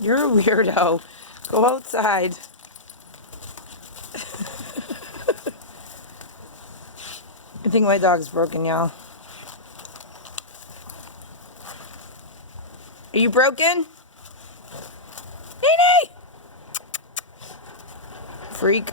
You're a weirdo. Go outside. I think my dog's broken, y'all. Are you broken? Nene! Freak.